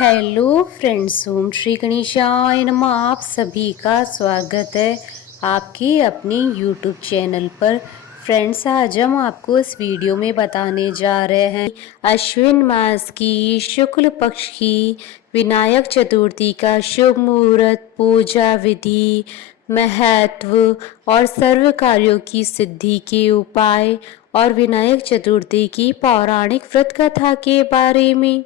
Hello friends, ओम श्री गणेशाय नमः। आप सभी का स्वागत है आपके अपने यूट्यूब चैनल पर। फ्रेंड्स, आज हम आपको इस वीडियो में बताने जा रहे हैं अश्विन मास की शुक्ल पक्ष की विनायक चतुर्थी का शुभ मुहूर्त, पूजा विधि, महत्व और सर्व कार्यों की सिद्धि के उपाय और विनायक चतुर्थी की पौराणिक व्रत कथा के बारे में।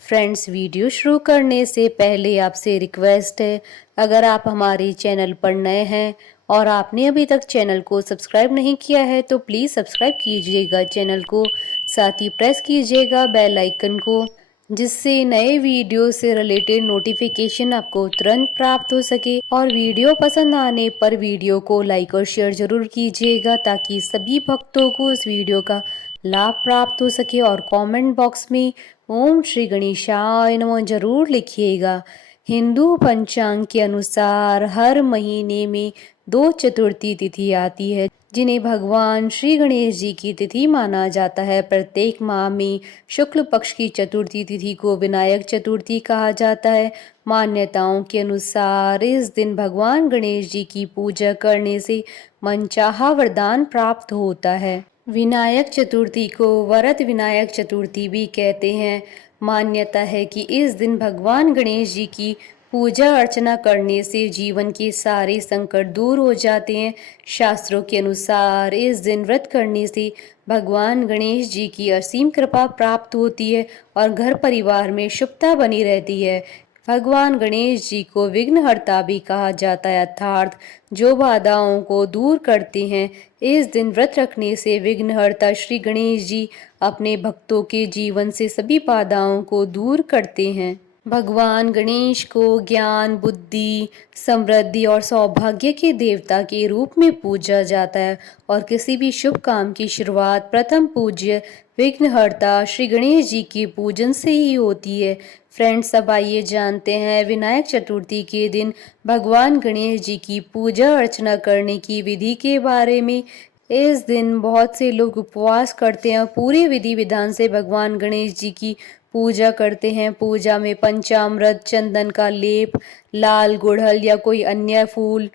फ्रेंड्स, वीडियो शुरू करने से पहले आपसे रिक्वेस्ट है, अगर आप हमारे चैनल पर नए हैं और आपने अभी तक चैनल को सब्सक्राइब नहीं किया है तो प्लीज़ सब्सक्राइब कीजिएगा चैनल को, साथ ही प्रेस कीजिएगा बेल आइकन को, जिससे नए वीडियो से रिलेटेड नोटिफिकेशन आपको तुरंत प्राप्त हो सके। और वीडियो पसंद आने पर वीडियो को लाइक और शेयर जरूर कीजिएगा ताकि सभी भक्तों को इस वीडियो का लाभ प्राप्त हो सके। और कमेंट बॉक्स में ओम श्री गणेशाय नमः जरूर लिखिएगा। हिंदू पंचांग के अनुसार हर महीने में 2 चतुर्थी तिथि आती है जिन्हें भगवान श्री गणेश जी की तिथि माना जाता है। प्रत्येक माह में शुक्ल पक्ष की चतुर्थी तिथि को विनायक चतुर्थी कहा जाता है। मान्यताओं के अनुसार इस दिन भगवान गणेश जी की पूजा करने से मनचाहा वरदान प्राप्त होता है। विनायक चतुर्थी को वरद विनायक चतुर्थी भी कहते हैं। मान्यता है कि इस दिन भगवान गणेश जी की पूजा अर्चना करने से जीवन के सारे संकट दूर हो जाते हैं। शास्त्रों के अनुसार इस दिन व्रत करने से भगवान गणेश जी की असीम कृपा प्राप्त होती है और घर परिवार में शुभता बनी रहती है। भगवान गणेश जी को विघ्नहर्ता भी कहा जाता है, अर्थात जो बाधाओं को दूर करते हैं। इस दिन व्रत रखने से विघ्नहर्ता श्री गणेश जी अपने भक्तों के जीवन से सभी बाधाओं को दूर करते हैं। भगवान गणेश को ज्ञान, बुद्धि, समृद्धि और सौभाग्य के देवता के रूप में पूजा जाता है और किसी भी शुभ काम की शुरुआत प्रथम पूज्य विघ्नहर्ता श्री गणेश जी के पूजन से ही होती है। फ्रेंड्स, अब आइए जानते हैं विनायक चतुर्थी के दिन भगवान गणेश जी की पूजा अर्चना करने की विधि के बारे में। इस दिन बहुत से लोग उपवास करते हैं और पूरे विधि विधान से भगवान गणेश जी की पूजा करते हैं। पूजा में पंचामृत, चंदन का लेप, लाल गुड़हल या कोई अन्य फूल,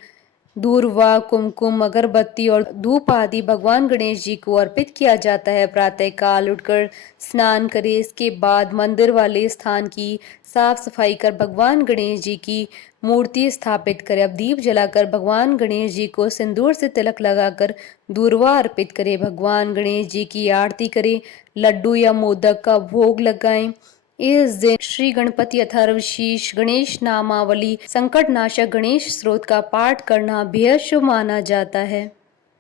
दूर्वा, कुमकुम, अगरबत्ती और धूप आदि भगवान गणेश जी को अर्पित किया जाता है। प्रातः काल उठकर स्नान करें, इसके बाद मंदिर वाले स्थान की साफ सफाई कर भगवान गणेश जी की मूर्ति स्थापित करें। अब दीप जलाकर भगवान गणेश जी को सिंदूर से तिलक लगाकर दूर्वा अर्पित करें। भगवान गणेश जी की आरती करें, लड्डू या मोदक का भोग लगाएं। इस दिन श्री गणपति अथर्वशीर्ष, गणेश नामावली, संकट नाशक गणेश स्रोत का पाठ करना बेहद शुभ माना जाता है।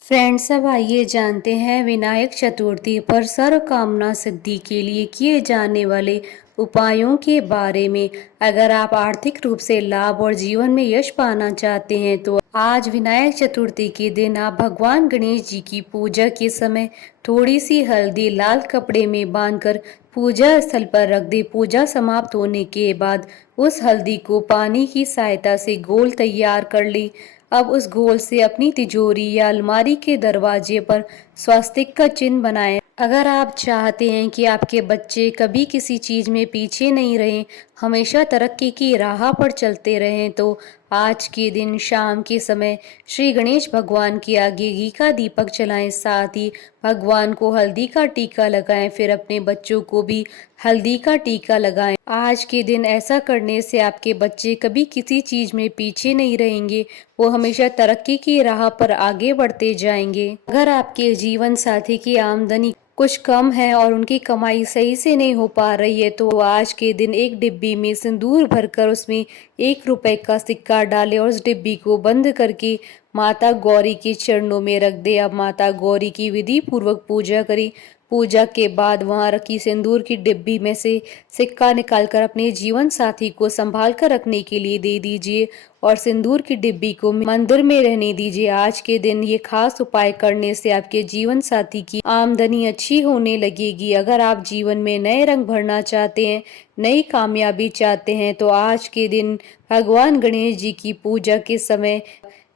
फ्रेंड्स, अब आइए जानते हैं विनायक चतुर्थी पर सर्व कामना सिद्धि के लिए किए जाने वाले उपायों के बारे में। अगर आप आर्थिक रूप से लाभ और जीवन में यश पाना चाहते हैं तो आज विनायक चतुर्थी के दिन आप भगवान गणेश जी की पूजा के समय थोड़ी सी हल्दी लाल कपड़े में बांधकर पूजा स्थल पर रख दे। पूजा समाप्त होने के बाद उस हल्दी को पानी की सहायता से गोल तैयार कर ले। अब उस घोल से अपनी तिजोरी या अलमारी के दरवाजे पर स्वास्तिक का चिन्ह बनाएं। अगर आप चाहते हैं कि आपके बच्चे कभी किसी चीज में पीछे नहीं रहें, हमेशा तरक्की की राह पर चलते रहें, तो आज के दिन शाम के समय श्री गणेश भगवान के आगे घी का दीपक जलाएं, साथ ही भगवान को हल्दी का टीका लगाएं, फिर अपने बच्चों को भी हल्दी का टीका लगाएं। आज के दिन ऐसा करने से आपके बच्चे कभी किसी चीज में पीछे नहीं रहेंगे, वो हमेशा तरक्की की राह पर आगे बढ़ते जाएंगे। अगर आपके जीवन साथी की आमदनी कुछ कम है और उनकी कमाई सही से नहीं हो पा रही है तो आज के दिन एक डिब्बी में सिंदूर भरकर उसमें 1 रुपए का सिक्का डालें और उस डिब्बी को बंद करके माता गौरी के चरणों में रख दे। अब माता गौरी की विधि पूर्वक पूजा करें। पूजा के बाद वहां रखी सिंदूर की डिब्बी में से सिक्का निकालकर अपने जीवन साथी को संभाल कर रखने के लिए दे दीजिए और सिंदूर की डिब्बी को मंदिर में रहने दीजिए। आज के दिन ये खास उपाय करने से आपके जीवन साथी की आमदनी अच्छी होने लगेगी। अगर आप जीवन में नए रंग भरना चाहते हैं, नई कामयाबी चाहते हैं तो आज के दिन भगवान गणेश जी की पूजा के समय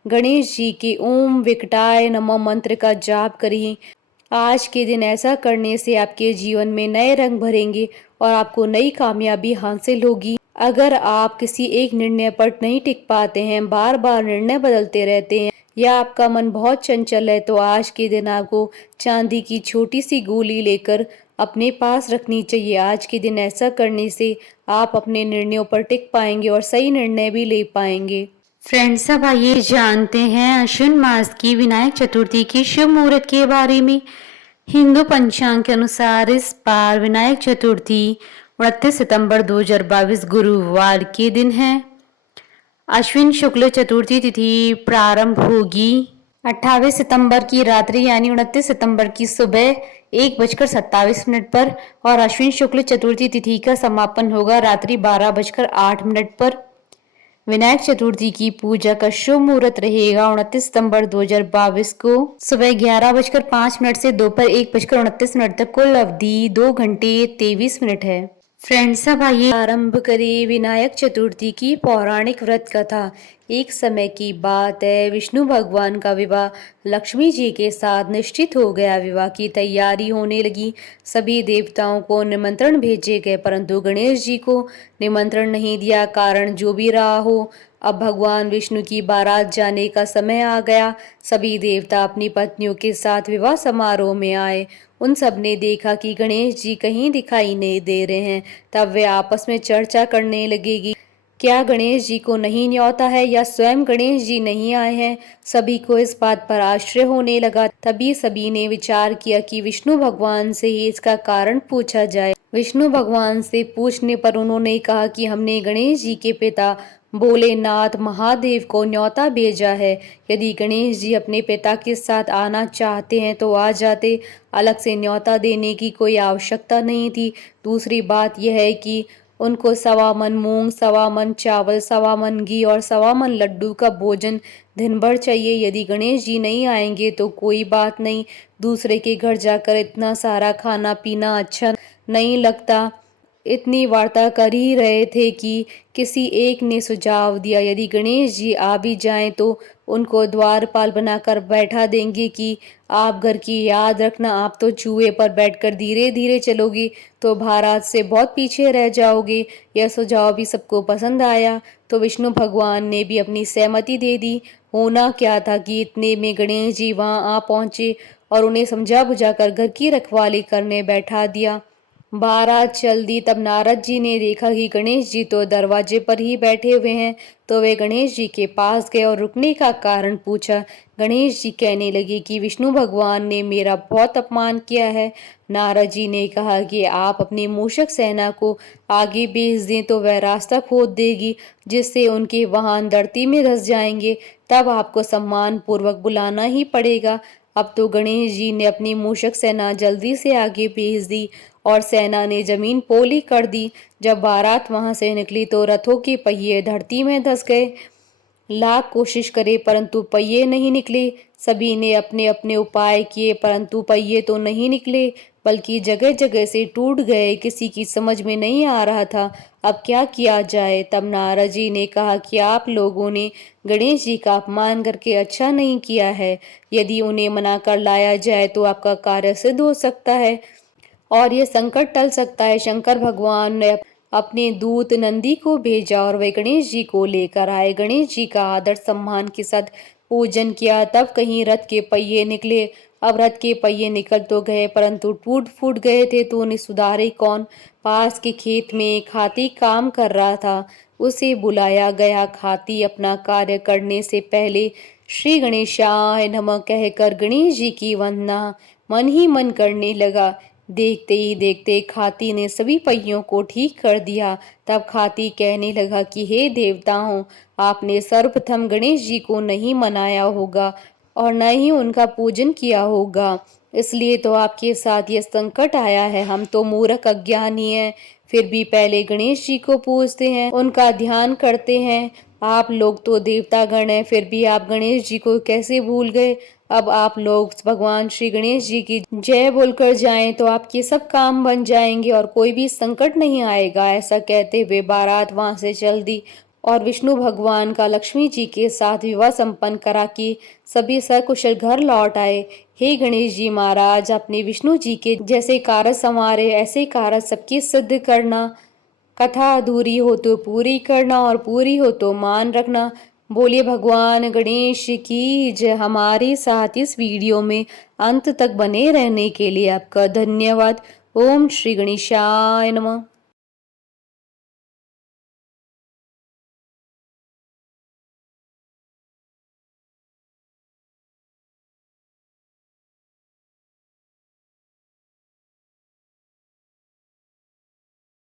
गणेश जी के ओम विकटाय नमः मंत्र का जाप करें। आज के दिन ऐसा करने से आपके जीवन में नए रंग भरेंगे और आपको नई कामयाबी हासिल होगी। अगर आप किसी एक निर्णय पर नहीं टिक पाते हैं, बार बार निर्णय बदलते रहते हैं या आपका मन बहुत चंचल है, तो आज के दिन आपको चांदी की छोटी सी गोली लेकर अपने पास रखनी चाहिए। आज के दिन ऐसा करने से आप अपने निर्णयों पर टिक पाएंगे और सही निर्णय भी ले पाएंगे। फ्रेंड्स, अब आइए जानते हैं आश्विन मास की विनायक चतुर्थी के शुभ मुहूर्त के बारे में। हिंदू पंचांग के अनुसार इस बार विनायक चतुर्थी 29 सितंबर 2022 गुरुवार के दिन है। अश्विन शुक्ल चतुर्थी तिथि प्रारंभ होगी 28 सितंबर की रात्रि यानी 29 सितंबर की सुबह 1:27 पर और अश्विन शुक्ल चतुर्थी तिथि का समापन होगा रात्रि 12:08 पर। विनायक चतुर्थी की पूजा का शुभ मुहूर्त रहेगा 29 सितंबर 2022 को सुबह 11:05 से दोपहर 1:29 तक। कुल अवधि 2 घंटे 23 मिनट है। फ्रेंड्स, अब आइए आरंभ करें विनायक चतुर्थी की पौराणिक व्रत कथा। एक समय की बात है, विष्णु भगवान का विवाह लक्ष्मी जी के साथ निश्चित हो गया। विवाह की तैयारी होने लगी। सभी देवताओं को निमंत्रण भेजे गए, परंतु गणेश जी को निमंत्रण नहीं दिया। कारण जो भी रहा हो, अब भगवान विष्णु की बारात जाने का समय आ गया। सभी देवता अपनी पत्नियों के साथ विवाह समारोह में आए। उन सब ने देखा कि गणेश जी कहीं दिखाई नहीं दे रहे हैं। तब वे आपस में चर्चा करने लगेगी, क्या गणेश जी को नहीं न्योता है या स्वयं गणेश जी नहीं आए हैं। सभी को इस बात पर आश्चर्य होने लगा। तभी सभी ने विचार किया कि विष्णु भगवान से ही इसका कारण पूछा जाए। विष्णु भगवान से पूछने पर उन्होंने कहा कि हमने गणेश जी के पिता भोलेनाथ महादेव को न्योता भेजा है। यदि गणेश जी अपने पिता के साथ आना चाहते हैं तो आ जाते, अलग से न्योता देने की कोई आवश्यकता नहीं थी। दूसरी बात यह है कि उनको 1.25 मन मूंग, 1.25 मन चावल, 1.25 मन घी और 1.25 मन लड्डू का भोजन दिन भर चाहिए। यदि गणेश जी नहीं आएंगे तो कोई बात नहीं, दूसरे के घर जाकर इतना सारा खाना पीना अच्छा नहीं लगता। इतनी वार्ता कर ही रहे थे कि किसी एक ने सुझाव दिया, यदि गणेश जी आ भी जाएं तो उनको द्वारपाल बनाकर बैठा देंगे कि आप घर की याद रखना, आप तो चूहे पर बैठकर धीरे धीरे चलोगे तो बारात से बहुत पीछे रह जाओगे। यह सुझाव भी सबको पसंद आया, तो विष्णु भगवान ने भी अपनी सहमति दे दी। होना क्या था कि इतने में गणेश जी वहां आ पहुंचे और उन्हें समझा बुझाकर घर की रखवाली करने बैठा दिया। बारात चल दी। तब नारद जी ने देखा कि गणेश जी तो दरवाजे पर ही बैठे हुए हैं, तो वे गणेश जी के पास गए और रुकने का कारण पूछा। गणेश जी कहने लगे कि विष्णु भगवान ने मेरा बहुत अपमान किया है। नारद जी ने कहा कि आप अपनी मूषक सेना को आगे भेज दें तो वह रास्ता खोद देगी, जिससे उनके वाहन धरती में धंस जाएंगे। तब आपको सम्मान पूर्वक बुलाना ही पड़ेगा। अब तो गणेश जी ने अपनी मूषक सेना जल्दी से आगे भेज दी और सेना ने जमीन पोली कर दी। जब बारात वहां से निकली तो रथों के पहिए धरती में धंस गए। लाख कोशिश करे परंतु पहिए नहीं निकले। सभी ने अपने अपने उपाय किए परंतु पहिए तो नहीं निकले, बल्कि जगह जगह से टूट गए। किसी की समझ में नहीं आ रहा था अब क्या किया जाए। तब नारद जी ने कहा कि आप लोगों ने गणेश जी का अपमान करके अच्छा नहीं किया है। यदि उन्हें मना कर लाया जाए तो आपका कार्य सिद्ध हो सकता है और ये संकट टल सकता है। शंकर भगवान ने अपने दूत नंदी को भेजा और वे गणेश जी को लेकर आए। गणेश जी का आदर सम्मान के साथ पूजन किया। तब कहीं रथ के पहिए निकले। अब रथ के पहिए निकल तो गए परंतु टूट फूट गए थे, तो उन्हें सुधारे कौन। पास के खेत में एक हाथी काम कर रहा था, उसे बुलाया गया। हाथी अपना कार्य करने से पहले श्री गणेशाय नमः कहकर गणेश जी की वंदना मन ही मन करने लगा। देखते ही देखते खाती ने सभी पहियों को ठीक कर दिया। तब खाती कहने लगा कि हे देवताओं, आपने सर्वप्रथम गणेश जी को नहीं मनाया होगा और न ही उनका पूजन किया होगा, इसलिए तो आपके साथ ये संकट आया है। हम तो मूर्ख अज्ञानी हैं, फिर भी पहले गणेश जी को पूजते हैं, उनका ध्यान करते हैं। आप लोग तो देवतागण हैं, फिर भी आप गणेश जी को कैसे भूल गए। अब आप लोग भगवान श्री गणेश जी की जय बोलकर जाएं तो आपके सब काम बन जाएंगे और कोई भी संकट नहीं आएगा। ऐसा कहते हुए बारात वहां से चल दी और विष्णु भगवान का लक्ष्मी जी के साथ विवाह संपन्न करा कि सभी सकुशल घर लौट आए। हे गणेश जी महाराज, अपने विष्णु जी के जैसे कार्य संवारे ऐसे कार्य सबकी सिद्ध करना। कथा अधूरी हो तो पूरी करना और पूरी हो तो मान रखना। बोलिए भगवान गणेश की जय। हमारे साथ इस वीडियो में अंत तक बने रहने के लिए आपका धन्यवाद। ओम श्री गणेशाय नमः।